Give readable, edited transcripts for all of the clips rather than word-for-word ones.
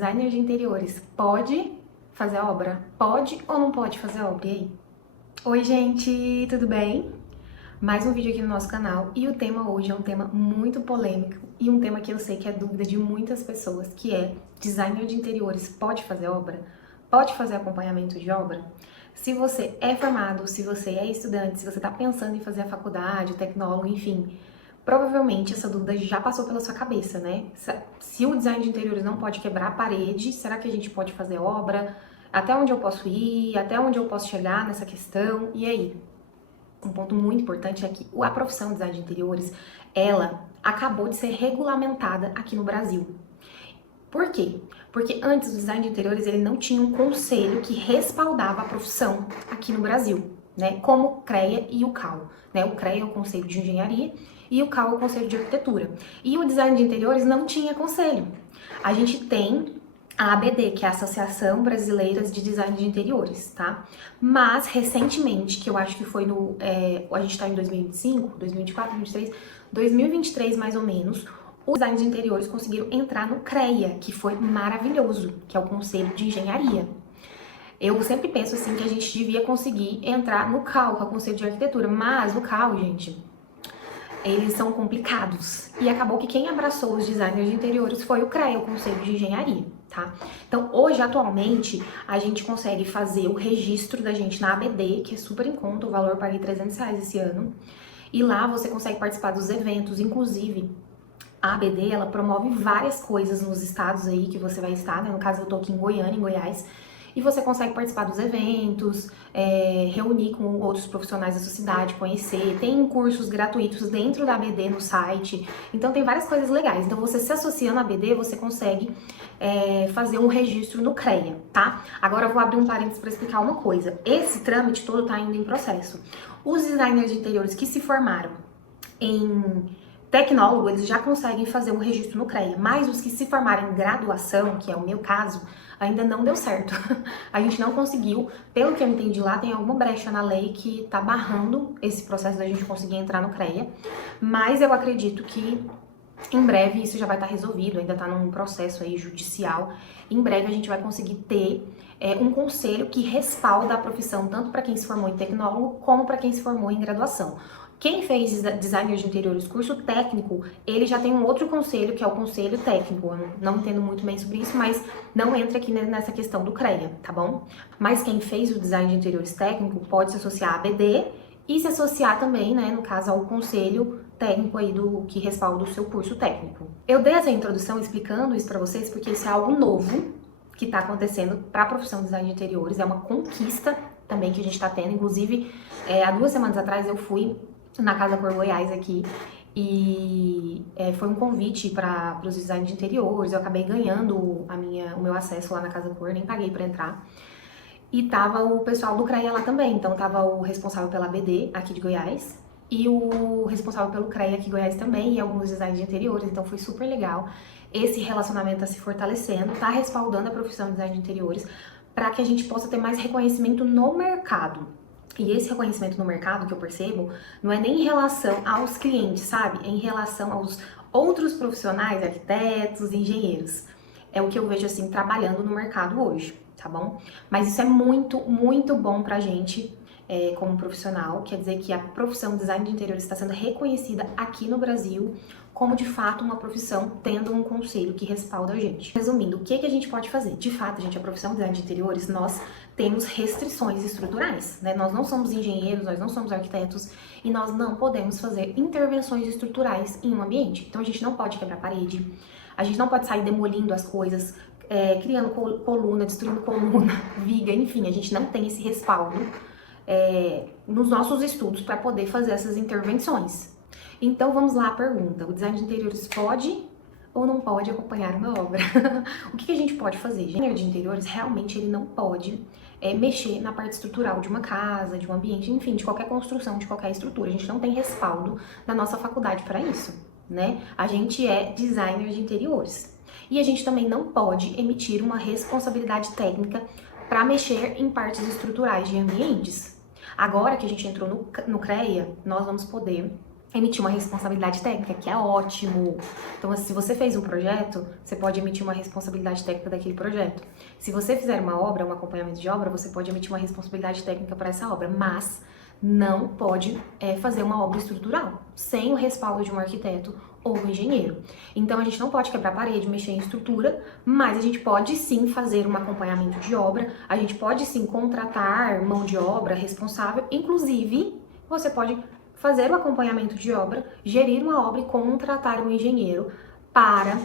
designer de interiores pode fazer obra? Pode ou não pode fazer obra? E aí? Oi, gente, tudo bem? Mais um vídeo aqui no nosso canal e o tema hoje é um tema muito polêmico e um tema que eu sei que é dúvida de muitas pessoas, que é: designer de interiores pode fazer obra? Pode fazer acompanhamento de obra? Se você é formado, se você é estudante, se você está pensando em fazer a faculdade, tecnólogo, enfim, provavelmente essa dúvida já passou pela sua cabeça, né? Se o design de interiores não pode quebrar a parede, será que a gente pode fazer obra? Até onde eu posso ir? Até onde eu posso chegar nessa questão? E aí? Um ponto muito importante é que a profissão de design de interiores, ela acabou de ser regulamentada aqui no Brasil. Por quê? Porque antes o design de interiores ele não tinha um conselho que respaldava a profissão aqui no Brasil, né? Como o CREA e o CAL, né? O CREA é o Conselho de Engenharia e o CAL é o Conselho de Arquitetura. E o design de interiores não tinha conselho. A gente tem a ABD, que é a Associação Brasileira de Design de Interiores, tá? Mas, recentemente, que eu acho que foi a gente tá em 2025, 2024, 2023, 2023 mais ou menos, os designers de interiores conseguiram entrar no CREA, que foi maravilhoso, que é o Conselho de Engenharia. Eu sempre penso assim que a gente devia conseguir entrar no CAL, que é o Conselho de Arquitetura, mas o CAL, gente, eles são complicados. E acabou que quem abraçou os designers de interiores foi o CREA, o Conselho de Engenharia, tá? Então, hoje, atualmente, a gente consegue fazer o registro da gente na ABD, que é super em conta, o valor eu paguei R$300 esse ano. E lá você consegue participar dos eventos, inclusive a ABD, ela promove várias coisas nos estados aí que você vai estar, né? No caso, eu tô aqui em Goiânia, em Goiás, e você consegue participar dos eventos, reunir com outros profissionais da sua cidade, conhecer. Tem cursos gratuitos dentro da ABD no site, então tem várias coisas legais. Então, você se associando à ABD, você consegue fazer um registro no CREA, tá? Agora eu vou abrir um parênteses para explicar uma coisa. Esse trâmite todo tá ainda em processo. Os designers de interiores que se formaram em tecnólogo, eles já conseguem fazer um registro no CREA, mas os que se formarem em graduação, que é o meu caso, ainda não deu certo. A gente não conseguiu, pelo que eu entendi lá, tem alguma brecha na lei que tá barrando esse processo da gente conseguir entrar no CREA, mas eu acredito que em breve isso já vai estar resolvido, ainda tá num processo aí judicial. Em breve a gente vai conseguir ter um conselho que respalda a profissão, tanto para quem se formou em tecnólogo, como para quem se formou em graduação. Quem fez designer de interiores curso técnico, ele já tem um outro conselho, que é o conselho técnico. Eu não entendo muito bem sobre isso, mas não entra aqui nessa questão do CREA, tá bom? Mas quem fez o design de interiores técnico pode se associar à ABD e se associar também, né, no caso, ao conselho técnico aí do que respalda o seu curso técnico. Eu dei essa introdução explicando isso pra vocês porque isso é algo novo que tá acontecendo pra profissão de design de interiores, é uma conquista também que a gente tá tendo. Inclusive, há 2 semanas atrás eu fui na Casa Cor Goiás aqui e foi um convite para os designers de interiores. Eu acabei ganhando o meu acesso lá na Casa Cor, nem paguei para entrar. E tava o pessoal do CREA lá também, então tava o responsável pela BD aqui de Goiás e o responsável pelo CREA aqui de Goiás também, e alguns designers de interiores, então foi super legal. Esse relacionamento tá se fortalecendo, tá respaldando a profissão de design de interiores para que a gente possa ter mais reconhecimento no mercado. E esse reconhecimento no mercado que eu percebo não é nem em relação aos clientes, sabe? É em relação aos outros profissionais, arquitetos, engenheiros. É o que eu vejo assim trabalhando no mercado hoje, tá bom? Mas isso é muito, muito bom pra gente como profissional. Quer dizer que a profissão de design de interiores está sendo reconhecida aqui no Brasil como de fato uma profissão tendo um conselho que respalda a gente. Resumindo, o que a gente pode fazer? De fato, gente, a profissão de design de interiores, nós temos restrições estruturais, né? Nós não somos engenheiros, nós não somos arquitetos e nós não podemos fazer intervenções estruturais em um ambiente. Então a gente não pode quebrar parede, a gente não pode sair demolindo as coisas, criando coluna, destruindo coluna, viga, enfim, a gente não tem esse respaldo nos nossos estudos para poder fazer essas intervenções. Então vamos lá à pergunta: o design de interiores pode ou não pode acompanhar uma obra? O que a gente pode fazer? O designer de interiores realmente ele não pode mexer na parte estrutural de uma casa, de um ambiente, enfim, de qualquer construção, de qualquer estrutura. A gente não tem respaldo na nossa faculdade para isso, né? A gente é designer de interiores. E a gente também não pode emitir uma responsabilidade técnica para mexer em partes estruturais de ambientes. Agora que a gente entrou no CREA, nós vamos poder emitir uma responsabilidade técnica, que é ótimo. Então, se você fez um projeto, você pode emitir uma responsabilidade técnica daquele projeto. Se você fizer uma obra, um acompanhamento de obra, você pode emitir uma responsabilidade técnica para essa obra, mas não pode fazer uma obra estrutural sem o respaldo de um arquiteto ou um engenheiro. Então, a gente não pode quebrar parede, mexer em estrutura, mas a gente pode sim fazer um acompanhamento de obra, a gente pode sim contratar mão de obra responsável, inclusive você pode fazer o acompanhamento de obra, gerir uma obra e contratar um engenheiro para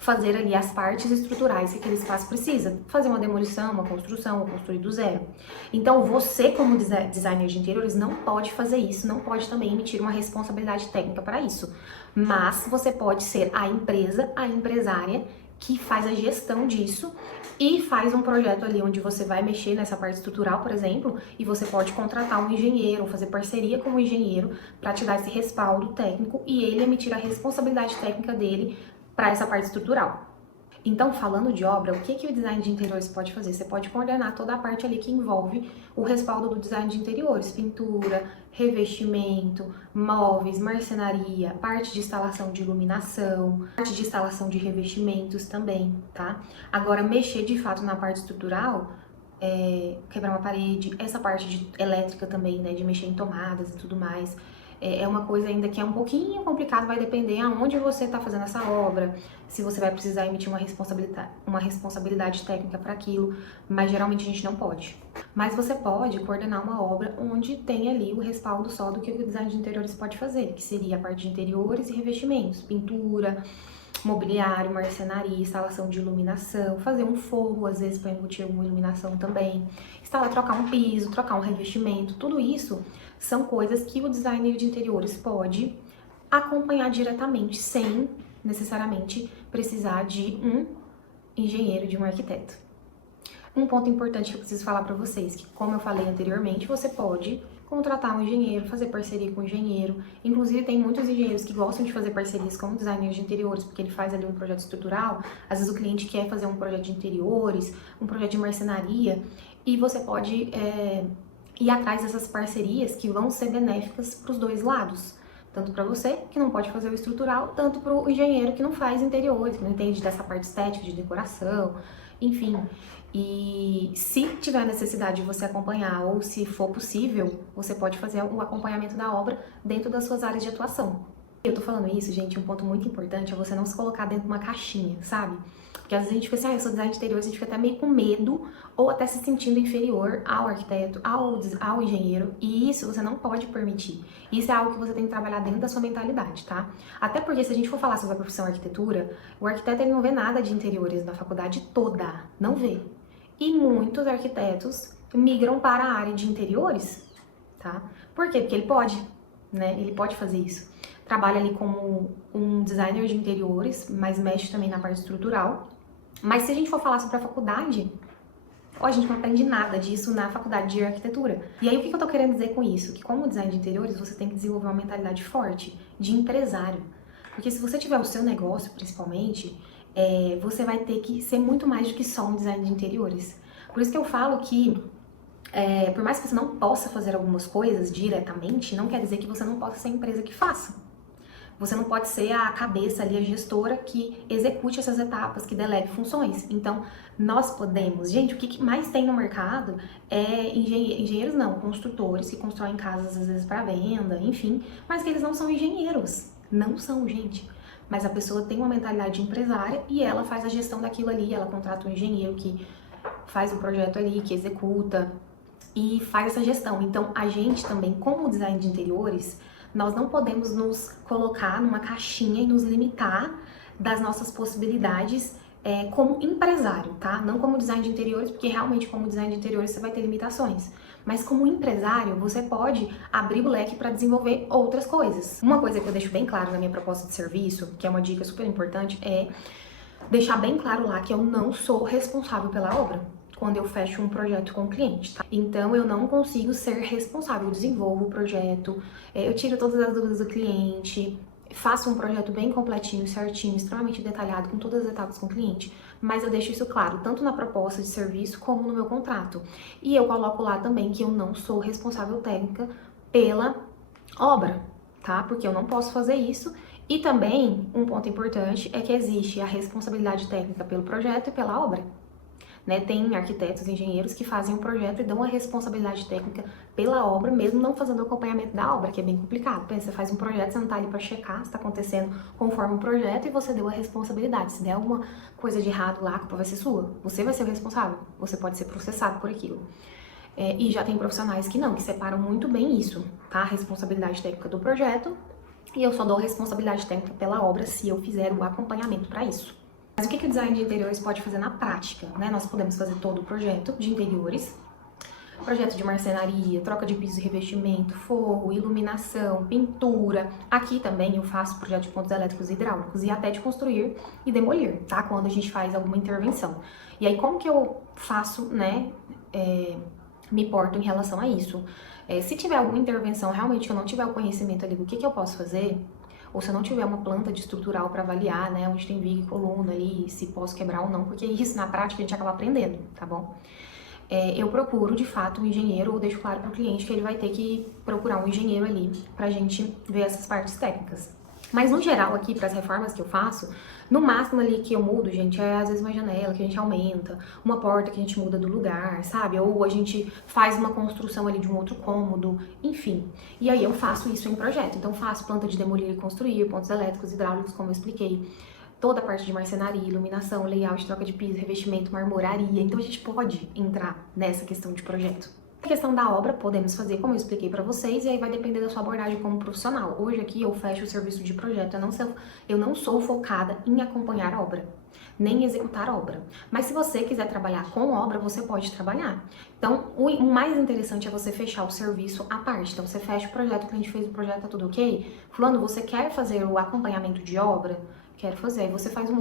fazer ali as partes estruturais que aquele espaço precisa. Fazer uma demolição, uma construção, ou construir do zero. Então, você como designer de interiores não pode fazer isso, não pode também emitir uma responsabilidade técnica para isso. Mas você pode ser a empresa, a empresária que faz a gestão disso e faz um projeto ali onde você vai mexer nessa parte estrutural, por exemplo, e você pode contratar um engenheiro ou fazer parceria com um engenheiro para te dar esse respaldo técnico e ele emitir a responsabilidade técnica dele para essa parte estrutural. Então, falando de obra, o que o design de interiores pode fazer? Você pode coordenar toda a parte ali que envolve o respaldo do design de interiores, pintura, revestimento, móveis, marcenaria, parte de instalação de iluminação, parte de instalação de revestimentos também, tá? Agora, mexer de fato na parte estrutural, quebrar uma parede, essa parte de elétrica também, né, de mexer em tomadas e tudo mais, é uma coisa ainda que é um pouquinho complicado, vai depender aonde você está fazendo essa obra, se você vai precisar emitir uma responsabilidade técnica para aquilo, mas geralmente a gente não pode. Mas você pode coordenar uma obra onde tem ali o respaldo só do que o design de interiores pode fazer, que seria a parte de interiores e revestimentos, pintura, mobiliário, marcenaria, instalação de iluminação, fazer um forro, às vezes para embutir alguma iluminação também, instalar, trocar um piso, trocar um revestimento, tudo isso são coisas que o designer de interiores pode acompanhar diretamente, sem necessariamente precisar de um engenheiro, de um arquiteto. Um ponto importante que eu preciso falar para vocês, que como eu falei anteriormente, você pode contratar um engenheiro, fazer parceria com um engenheiro. Inclusive, tem muitos engenheiros que gostam de fazer parcerias com designers de interiores, porque ele faz ali um projeto estrutural. Às vezes o cliente quer fazer um projeto de interiores, um projeto de marcenaria, e você pode ir atrás dessas parcerias que vão ser benéficas para os dois lados. Tanto para você, que não pode fazer o estrutural, tanto para o engenheiro que não faz interiores, que não entende dessa parte estética, de decoração, enfim. E se tiver necessidade de você acompanhar, ou se for possível, você pode fazer o acompanhamento da obra dentro das suas áreas de atuação. Eu tô falando isso, gente, um ponto muito importante é você não se colocar dentro de uma caixinha, sabe? Porque às vezes a gente fica assim, eu sou design de interiores, a gente fica até meio com medo, ou até se sentindo inferior ao arquiteto, ao engenheiro, e isso você não pode permitir. Isso é algo que você tem que trabalhar dentro da sua mentalidade, tá? Até porque se a gente for falar sobre a profissão arquitetura, o arquiteto ele não vê nada de interiores na faculdade toda, não vê. E muitos arquitetos migram para a área de interiores, tá? Por quê? Porque ele pode, né? Ele pode fazer isso. Trabalha ali como um designer de interiores, mas mexe também na parte estrutural. Mas se a gente for falar sobre a faculdade, a gente não aprende nada disso na faculdade de arquitetura. E aí o que eu tô querendo dizer com isso? Que como design de interiores, você tem que desenvolver uma mentalidade forte de empresário. Porque se você tiver o seu negócio, principalmente, você vai ter que ser muito mais do que só um design de interiores. Por isso que eu falo que, por mais que você não possa fazer algumas coisas diretamente, não quer dizer que você não possa ser a empresa que faça. Você não pode ser a cabeça ali, a gestora que execute essas etapas, que delegue funções. Então, nós podemos... Gente, o que mais tem no mercado é engenheiros não, construtores que constroem casas às vezes para venda, enfim, mas que eles não são engenheiros. Não são, gente. Mas a pessoa tem uma mentalidade de empresária e ela faz a gestão daquilo ali, ela contrata um engenheiro que faz o projeto ali, que executa e faz essa gestão. Então, a gente também, como design de interiores, nós não podemos nos colocar numa caixinha e nos limitar das nossas possibilidades como empresário, tá? Não como design de interiores, porque realmente como design de interiores você vai ter limitações. Mas como empresário, você pode abrir o leque para desenvolver outras coisas. Uma coisa que eu deixo bem claro na minha proposta de serviço, que é uma dica super importante, é deixar bem claro lá que eu não sou responsável pela obra quando eu fecho um projeto com o cliente, tá? Então eu não consigo ser responsável, eu desenvolvo o projeto, eu tiro todas as dúvidas do cliente, faço um projeto bem completinho, certinho, extremamente detalhado, com todas as etapas com o cliente, mas eu deixo isso claro, tanto na proposta de serviço como no meu contrato. E eu coloco lá também que eu não sou responsável técnica pela obra, tá? Porque eu não posso fazer isso. E também, um ponto importante é que existe a responsabilidade técnica pelo projeto e pela obra. Né? Tem arquitetos, engenheiros que fazem um projeto e dão a responsabilidade técnica pela obra, mesmo não fazendo o acompanhamento da obra, que é bem complicado. Pensa, você faz um projeto, você não tá ali para checar se tá acontecendo conforme o projeto e você deu a responsabilidade. Se der alguma coisa de errado lá, a culpa vai ser sua. Você vai ser o responsável. Você pode ser processado por aquilo. E já tem profissionais que não, que separam muito bem isso, tá? A responsabilidade técnica do projeto e eu só dou responsabilidade técnica pela obra se eu fizer o acompanhamento para isso. Mas o que o design de interiores pode fazer na prática, né? Nós podemos fazer todo o projeto de interiores, projeto de marcenaria, troca de piso e revestimento, forro, iluminação, pintura. Aqui também eu faço projeto de pontos elétricos e hidráulicos e até de construir e demolir, tá? Quando a gente faz alguma intervenção. E aí como que eu faço, né? Me porto em relação a isso. Se tiver alguma intervenção realmente que eu não tiver o conhecimento ali do que eu posso fazer, ou se eu não tiver uma planta de estrutural para avaliar, né, onde tem viga e coluna ali, se posso quebrar ou não, porque isso na prática a gente acaba aprendendo, tá bom? Eu procuro, de fato, um engenheiro, ou deixo claro para o cliente que ele vai ter que procurar um engenheiro ali pra gente ver essas partes técnicas. Mas no geral aqui, para as reformas que eu faço, no máximo ali que eu mudo, gente, é às vezes uma janela que a gente aumenta, uma porta que a gente muda do lugar, sabe? Ou a gente faz uma construção ali de um outro cômodo, enfim. E aí eu faço isso em projeto. Então faço planta de demolir e construir, pontos elétricos, hidráulicos, como eu expliquei. Toda a parte de marcenaria, iluminação, layout, troca de piso, revestimento, marmoraria. Então a gente pode entrar nessa questão de projeto. A questão da obra podemos fazer, como eu expliquei para vocês, e aí vai depender da sua abordagem como profissional. Hoje aqui eu fecho o serviço de projeto, eu não sou focada em acompanhar a obra, nem executar a obra. Mas se você quiser trabalhar com obra, você pode trabalhar. Então, o mais interessante é você fechar o serviço à parte. Então, você fecha o projeto, o cliente fez o projeto, tá tudo ok? Fulano, você quer fazer o acompanhamento de obra? Quero fazer. Aí você faz um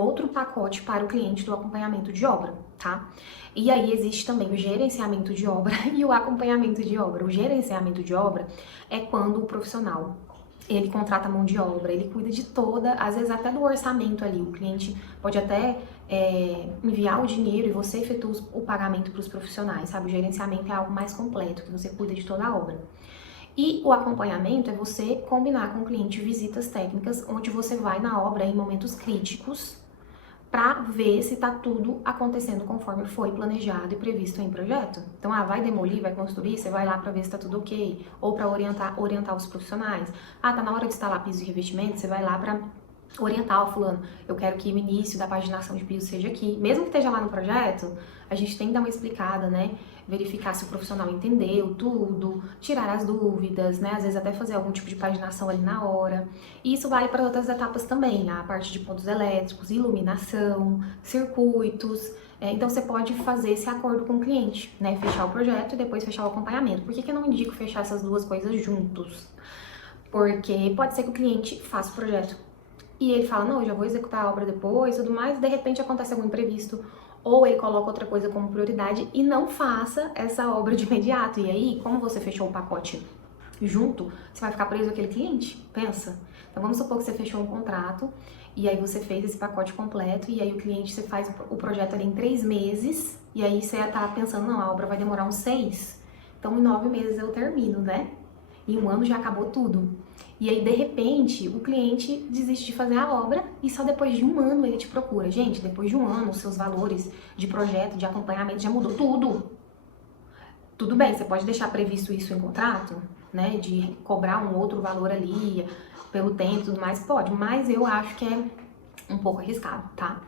outro pacote para o cliente do acompanhamento de obra, tá? E aí existe também o gerenciamento de obra e o acompanhamento de obra. O gerenciamento de obra é quando o profissional, ele contrata mão de obra, ele cuida de toda, às vezes até do orçamento ali. O cliente pode até enviar o dinheiro e você efetua o pagamento para os profissionais, sabe? O gerenciamento é algo mais completo, que você cuida de toda a obra. E o acompanhamento é você combinar com o cliente visitas técnicas, onde você vai na obra em momentos críticos para ver se está tudo acontecendo conforme foi planejado e previsto em projeto. Então, vai demolir, vai construir, você vai lá para ver se está tudo ok, ou para orientar os profissionais. Tá na hora de instalar piso e revestimento, você vai lá para orientar o fulano. Eu quero que o início da paginação de piso seja aqui. Mesmo que esteja lá no projeto, a gente tem que dar uma explicada, né? Verificar se o profissional entendeu tudo, tirar as dúvidas, né? Às vezes até fazer algum tipo de paginação ali na hora. E isso vale para outras etapas também, a parte de pontos elétricos, iluminação, circuitos. Então você pode fazer esse acordo com o cliente, né? Fechar o projeto e depois fechar o acompanhamento. Por que eu não indico fechar essas duas coisas juntos? Porque pode ser que o cliente faça o projeto e ele fala, não, eu já vou executar a obra depois e tudo mais, de repente acontece algum imprevisto, ou ele coloca outra coisa como prioridade e não faça essa obra de imediato. E aí, como você fechou o pacote junto, você vai ficar preso àquele cliente, pensa. Então vamos supor que você fechou um contrato e aí você fez esse pacote completo e aí o cliente, você faz o projeto ali em 3 meses e aí você tá pensando, não, a obra vai demorar uns 6, então em 9 meses eu termino, né? Em 1 ano já acabou tudo. E aí, de repente, o cliente desiste de fazer a obra e só depois de 1 ano ele te procura. Gente, depois de 1 ano, os seus valores de projeto, de acompanhamento já mudou tudo. Tudo bem, você pode deixar previsto isso em contrato, né? De cobrar um outro valor ali pelo tempo e tudo mais, pode. Mas eu acho que é um pouco arriscado, tá?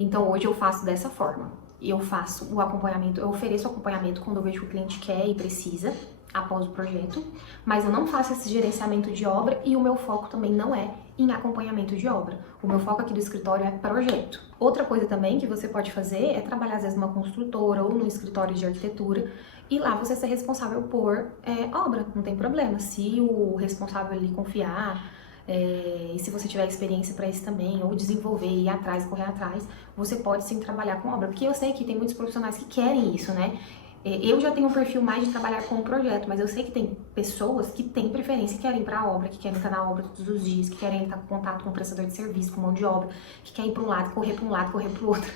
Então, hoje eu faço dessa forma. Eu faço o acompanhamento, eu ofereço o acompanhamento quando eu vejo que o cliente quer e precisa, após o projeto, mas eu não faço esse gerenciamento de obra e o meu foco também não é em acompanhamento de obra. O meu foco aqui do escritório é projeto. Outra coisa também que você pode fazer é trabalhar às vezes numa construtora ou no escritório de arquitetura e lá você ser responsável por obra, não tem problema. Se o responsável ali confiar, e se você tiver experiência para isso também, ou desenvolver, ir atrás, correr atrás, você pode sim trabalhar com obra, porque eu sei que tem muitos profissionais que querem isso, né? Eu já tenho um perfil mais de trabalhar com o projeto, mas eu sei que tem pessoas que têm preferência, que querem ir para a obra, que querem estar na obra todos os dias, que querem estar em contato com o prestador de serviço, com mão de obra, que querem ir para um lado, correr para o outro.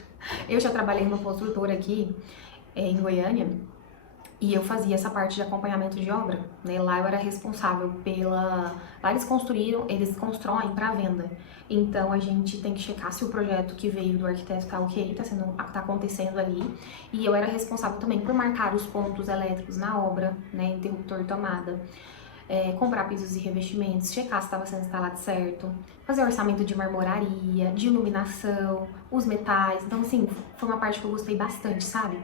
Eu já trabalhei numa construtora aqui em Goiânia E eu fazia essa parte de acompanhamento de obra, né? Lá eu era responsável pela... Lá eles constroem para venda. Então a gente tem que checar se o projeto que veio do arquiteto tá ok, tá acontecendo ali. E eu era responsável também por marcar os pontos elétricos na obra, né? Interruptor, tomada. Comprar pisos e revestimentos, checar se estava sendo instalado certo, fazer orçamento de marmoraria, de iluminação, os metais. Então, assim, foi uma parte que eu gostei bastante, sabe?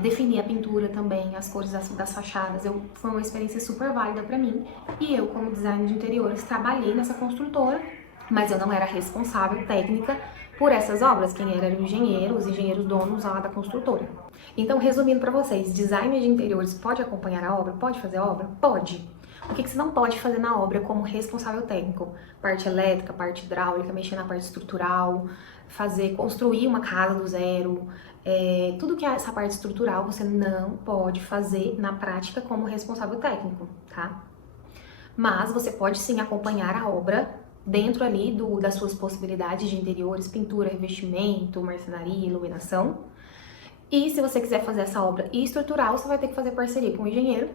Definir a pintura também, as cores das fachadas, foi uma experiência super válida para mim. E eu, como designer de interiores, trabalhei nessa construtora, mas eu não era responsável técnica por essas obras. Quem era o engenheiro, os engenheiros donos lá da construtora. Então, resumindo para vocês, designer de interiores pode acompanhar a obra? Pode fazer a obra? Pode. O que você não pode fazer na obra como responsável técnico? Parte elétrica, parte hidráulica, mexer na parte estrutural, construir uma casa do zero. Tudo que é essa parte estrutural você não pode fazer na prática como responsável técnico, tá? Mas você pode sim acompanhar a obra dentro ali das suas possibilidades de interiores, pintura, revestimento, marcenaria, iluminação. E se você quiser fazer essa obra estrutural, você vai ter que fazer parceria com o engenheiro,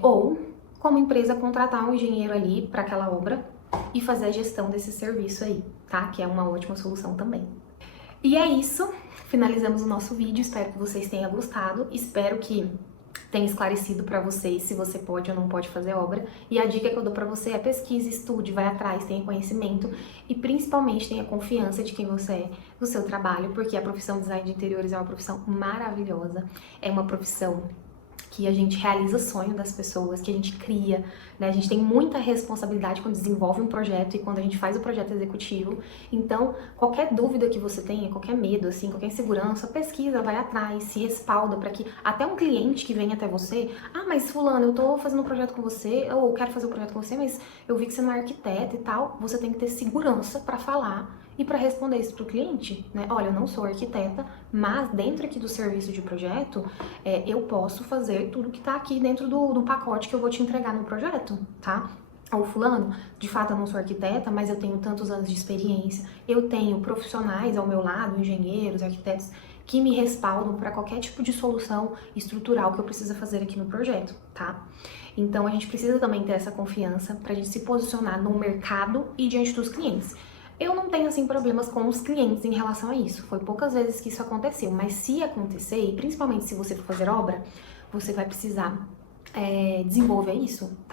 ou como empresa contratar um engenheiro ali para aquela obra e fazer a gestão desse serviço aí, tá? Que é uma ótima solução também. E é isso, finalizamos o nosso vídeo, espero que vocês tenham gostado, espero que tenha esclarecido para vocês se você pode ou não pode fazer obra. E a dica que eu dou para você é pesquise, estude, vai atrás, tenha conhecimento e principalmente tenha confiança de quem você é, do seu trabalho, porque a profissão de design de interiores é uma profissão maravilhosa, é uma profissão que a gente realiza sonho das pessoas, que a gente cria, né? A gente tem muita responsabilidade quando desenvolve um projeto e quando a gente faz o projeto executivo. Então, qualquer dúvida que você tenha, qualquer medo, assim, qualquer insegurança, pesquisa, vai atrás, se respalda para que até um cliente que vem até você, mas fulano, eu tô fazendo um projeto com você, ou eu quero fazer um projeto com você, mas eu vi que você não é arquiteto e tal, você tem que ter segurança para falar e para responder isso para o cliente, né? Olha, eu não sou arquiteta, mas dentro aqui do serviço de projeto, eu posso fazer tudo que tá aqui dentro do pacote que eu vou te entregar no projeto, tá? Ou fulano, de fato eu não sou arquiteta, mas eu tenho tantos anos de experiência, eu tenho profissionais ao meu lado, engenheiros, arquitetos, que me respaldam para qualquer tipo de solução estrutural que eu precisa fazer aqui no projeto, tá? Então a gente precisa também ter essa confiança para a gente se posicionar no mercado e diante dos clientes. Eu não tenho, assim, problemas com os clientes em relação a isso. Foi poucas vezes que isso aconteceu. Mas se acontecer, e principalmente se você for fazer obra, você vai precisar desenvolver isso, tá?